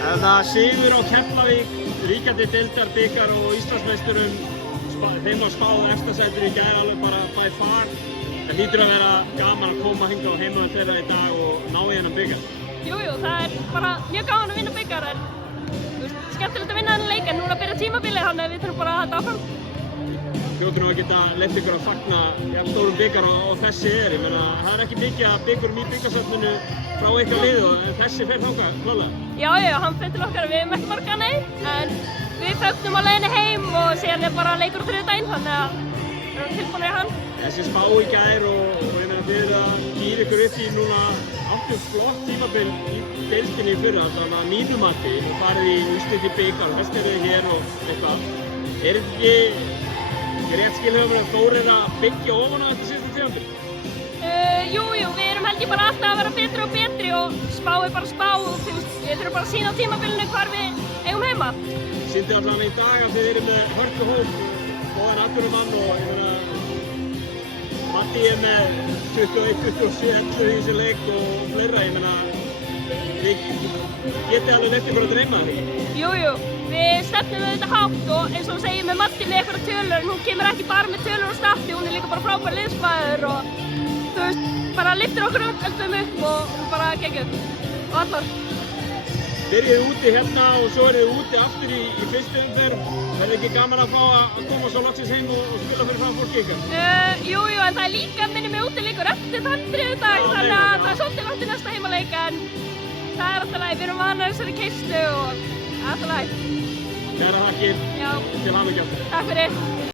Sigur á Keflavík, ríkjandi deildarbikar og Íslandsmeisturum, þeim var spáð efsta sætinu í gær alveg bara by far. Það hlýtur að vera gaman að koma hingað á heimavöll þeirra í dag og ná í þennan bikar. Jú, það er bara mjög gaman að vinna bikar en skemmtilegt að vinna þennan leik en núna byrja tímabilið þannig að við þurfum bara að halda áfram. Hljótur nú að geta leyft ykkur að fagna stórum bikar og þessi er. Ég meina, það er ekki mikið af bikurum í bikarsætinu frá ykkar liði en þessi fer þangað klálega. Já, hann fer til okkar. Við hefum ekki marga en við fögnum á leiðinni heim og síðan er bara leikur á þriðjudaginn þannig að við erum tilbúinir í hann. Þessi spá í gær og ég meina þið eru að gíra ykkur upp í núna áttu flott tímabil í deildinni í fyrra þannig að mínu mati og farið í úrslit í bikar og þess eru þið hér og eitthvað. Er þetta ekki rétt skilhöfum að Þór er að byggja ofan á þetta síðasta tímabil? Jú, við erum held ég bara alltaf að vera betri og betri og spá er bara spá og við þurfum bara að sýna á tímabilinu hvar við eigum heima. Sýndið allavega í dag að þið eru með hörkuhóp, góðan atvinnumann og ég meina Matti er með 21, 27, 11 í þessu leik og fleira, ég meina þið getið alveg leyft ykkur að dreyma það. Jú, við stefnum auðvitað hátt og eins og hún segir með Matti með einhverja tölur en hún kemur ekki bara með tölur og statti, hún er líka bara frábær liðsmaður og þú veist, bara lyftir okkur öllum upp og bara geggjum og allar. Byrjuðu úti hérna og svo eru þið úti aftur í fyrstu umferð. Verður ekki gaman að fá að koma svo loksins heim og spila fyrir fram fólki ykkar? Jú, en það er líka minni með útileikur eftir þann þriðjudag þannig að það er svolítið langt í næsta heimaleik en það er alltaf læg. Við erum vanar þessari keyrslu og alltaf læg. Kærar þakkir til hamingju. Takk fyrir.